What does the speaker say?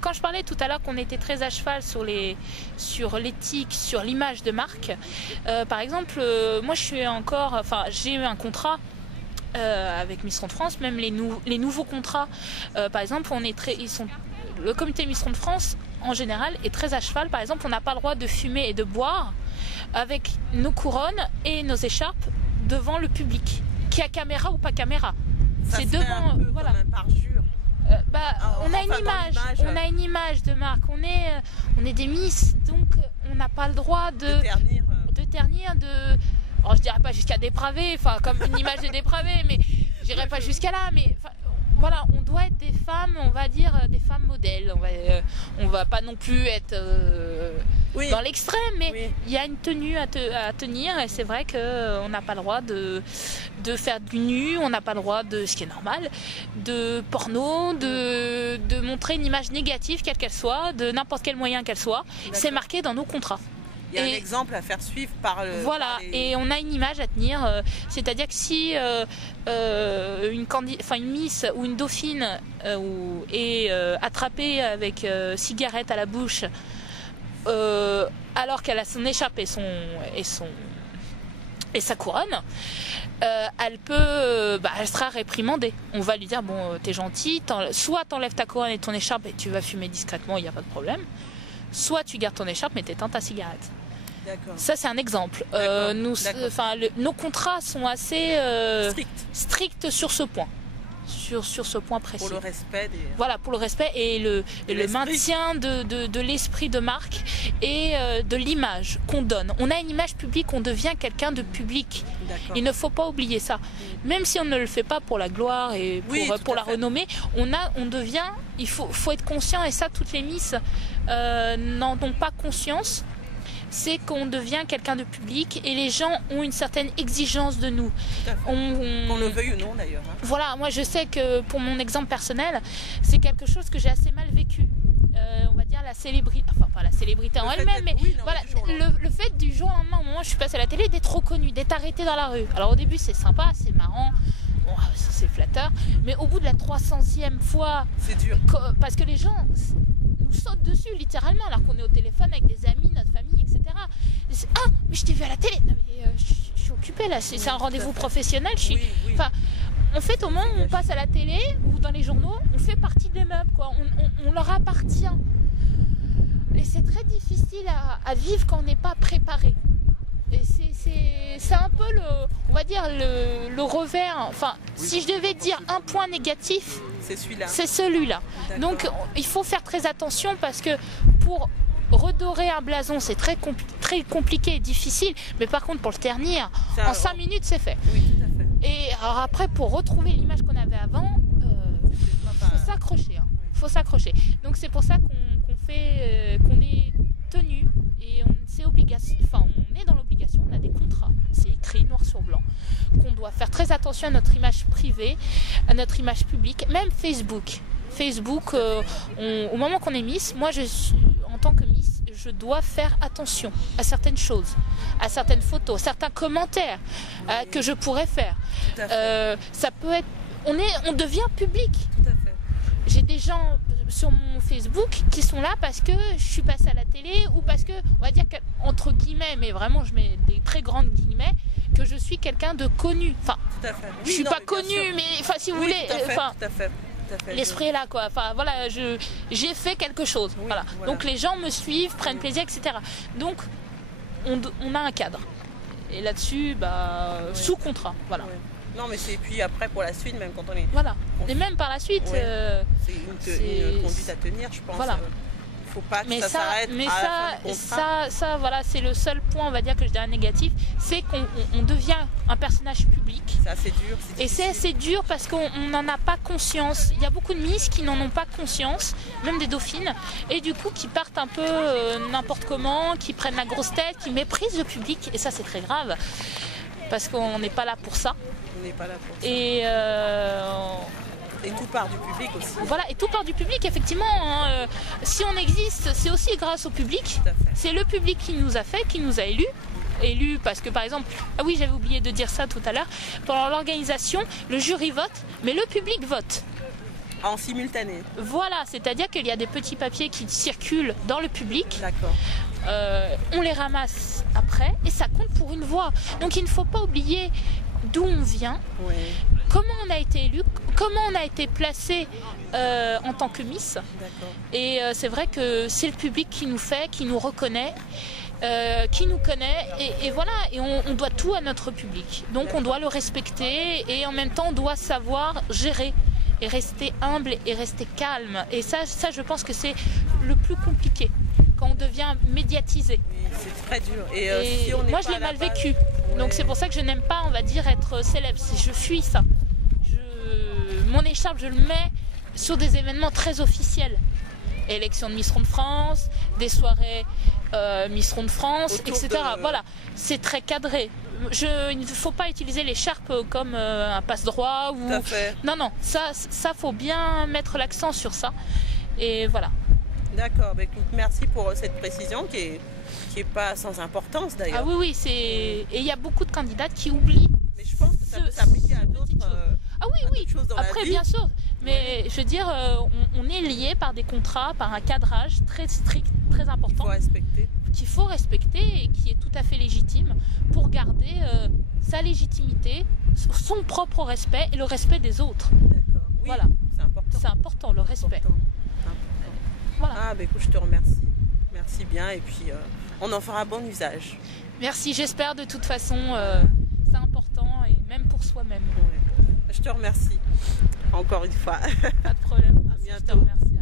quand je parlais tout à l'heure qu'on était très à cheval sur l'éthique, sur l'image de marque, par exemple, moi j'ai eu un contrat avec Miss Ronde France, même les nouveaux contrats, par exemple, le comité Miss Ronde France en général est très à cheval. Par exemple, on n'a pas le droit de fumer et de boire avec nos couronnes et nos écharpes devant le public, qu'il y a caméra ou pas caméra. C'est devant, un peu comme un parjure. On a une image de marque. On est des Miss, donc on n'a pas le droit de ternir. Alors, je dirais pas jusqu'à dépraver, enfin comme une image de dépravé, mais je dirais pas jusqu'à là. Mais voilà, on doit être des femmes, on va dire des femmes modèles. On va pas non plus être dans l'extrême, mais il y a une tenue à tenir, et c'est vrai qu'on n'a pas le droit de faire du nu, on n'a pas le droit de, ce qui est normal, de porno, de montrer une image négative quelle qu'elle soit, de n'importe quel moyen qu'elle soit. C'est marqué dans nos contrats. Il y a un exemple à faire suivre par le... Voilà, et on a une image à tenir. C'est-à-dire que si une Miss ou une dauphine est attrapée avec cigarette à la bouche, alors qu'elle a son écharpe et sa couronne, elle sera réprimandée. On va lui dire, bon, t'es gentil, soit t'enlèves ta couronne et ton écharpe et tu vas fumer discrètement, il n'y a pas de problème, soit tu gardes ton écharpe mais t'éteins ta cigarette. D'accord. Ça, c'est un exemple. Nos contrats sont assez stricts sur ce point. Sur ce point précis. Pour le respect Voilà, pour le respect et le maintien de l'esprit de marque et de l'image qu'on donne. On a une image publique, on devient quelqu'un de public. Il ne faut pas oublier ça. Même si on ne le fait pas pour la gloire et pour la renommée, il faut être conscient, et ça, toutes les Miss n'en ont pas conscience. C'est qu'on devient quelqu'un de public et les gens ont une certaine exigence de nous. Qu'on le veuille ou non d'ailleurs. Voilà, moi je sais que pour mon exemple personnel, c'est quelque chose que j'ai assez mal vécu. On va dire la célébrité, enfin pas la célébrité en elle-même, mais voilà, le fait du jour au lendemain, au moment où je suis passée à la télé, d'être reconnue, d'être arrêtée dans la rue. Alors au début c'est sympa, c'est marrant, bon, c'est flatteur, mais au bout de la 300e fois, c'est dur. Parce que les gens nous sautent dessus littéralement alors qu'on est au téléphone avec des amis, notre famille, etc. Ah, mais je t'ai vu à la télé. Non, mais, je suis occupée là, c'est un rendez-vous professionnel. Enfin, en fait, au moment où on passe à la télé ou dans les journaux, on fait partie des meubles, quoi. On leur appartient. Et c'est très difficile à vivre quand on n'est pas préparé. Et c'est un peu on va dire le revers. Enfin, si je devais dire un point négatif, c'est celui-là. Donc il faut faire très attention parce que pour redorer un blason, c'est très compliqué et difficile. Mais par contre, pour le ternir, en 5 minutes, c'est fait. Oui, tout à fait. Et alors après, pour retrouver l'image qu'on avait avant, faut s'accrocher. Faut s'accrocher. Donc c'est pour ça qu'on est tenu et c'est obligatoire. Enfin, on est dans l'obligation. On a des contrats. C'est écrit noir sur blanc qu'on doit faire très attention à notre image privée, à notre image publique, même Facebook. Au moment qu'on est Miss, moi en tant que Miss, je dois faire attention à certaines choses, à certaines photos, certains commentaires que je pourrais faire. Ça peut être, on devient public. Tout à fait. J'ai des gens sur mon Facebook qui sont là parce que je suis passée à la télé ou parce que, on va dire entre guillemets, mais vraiment je mets des très grandes guillemets, que je suis quelqu'un de connu. Enfin, je suis pas connue, mais enfin si vous voulez, tout à fait. L'esprit est là, quoi. Enfin voilà, j'ai fait quelque chose. Voilà. Donc les gens me suivent, prennent plaisir, etc. Donc on a un cadre. Et là-dessus, sous contrat. Voilà. Ouais. Non, mais c'est puis après pour la suite, même quand on est. Voilà. Et même par la suite. C'est une conduite à tenir, je pense. Voilà. Faut pas que ça s'arrête. Mais ça, voilà, c'est le seul point, on va dire, que je dirais négatif, c'est qu'on devient un personnage public. C'est assez dur. Et c'est assez dur parce qu'on n'en a pas conscience. Il y a beaucoup de Miss qui n'en ont pas conscience, même des dauphines, et du coup qui partent un peu n'importe comment, qui prennent la grosse tête, qui méprisent le public, et ça c'est très grave parce qu'on n'est pas là pour ça. On n'est pas là pour ça. Et tout part du public aussi. Voilà, et tout part du public, effectivement. Si on existe, c'est aussi grâce au public. C'est le public qui nous a fait, qui nous a élus parce que par exemple, ah oui, j'avais oublié de dire ça tout à l'heure, pendant l'organisation, le jury vote, mais le public vote. En simultané. Voilà, c'est-à-dire qu'il y a des petits papiers qui circulent dans le public. D'accord. On les ramasse après et ça compte pour une voix. Donc il ne faut pas oublier d'où on vient, oui. Comment on a été élu, comment on a été placé en tant que Miss. D'accord. Et c'est vrai que c'est le public qui nous fait, qui nous reconnaît, qui nous connaît et voilà, et on doit tout à notre public. Donc on doit le respecter et en même temps on doit savoir gérer et rester humble et rester calme. Et ça je pense que c'est le plus compliqué quand on devient médiatisé. Oui, c'est très dur. Et si on moi je l'ai mal vécu. Ouais. Donc c'est pour ça que je n'aime pas, on va dire, être célèbre. Je fuis ça. Mon écharpe, je le mets sur des événements très officiels. Élection de Miss Ronde France, des soirées Miss Ronde France, etc. Voilà, c'est très cadré. Il ne faut pas utiliser l'écharpe comme un passe-droit. Tout à fait. Non, ça faut bien mettre l'accent sur ça. Et voilà. D'accord, bah, écoute, merci pour cette précision qui est pas sans importance d'ailleurs. Ah oui, et il y a beaucoup de candidates qui oublient. Mais je pense que ça peut s'appliquer à d'autres. Ah oui. Après, bien sûr. Mais je veux dire, on est lié par des contrats, par un cadrage très strict, très important. Qu'il faut respecter et qui est tout à fait légitime pour garder sa légitimité, son propre respect et le respect des autres. D'accord. Oui, voilà. C'est important. C'est important, le respect. Voilà. Ah, bah écoute, je te remercie. Merci bien et puis on en fera bon usage. Merci, j'espère de toute façon, c'est important et même pour soi-même. Ouais. Je te remercie encore une fois. Pas de problème. À bientôt. Je te remercie.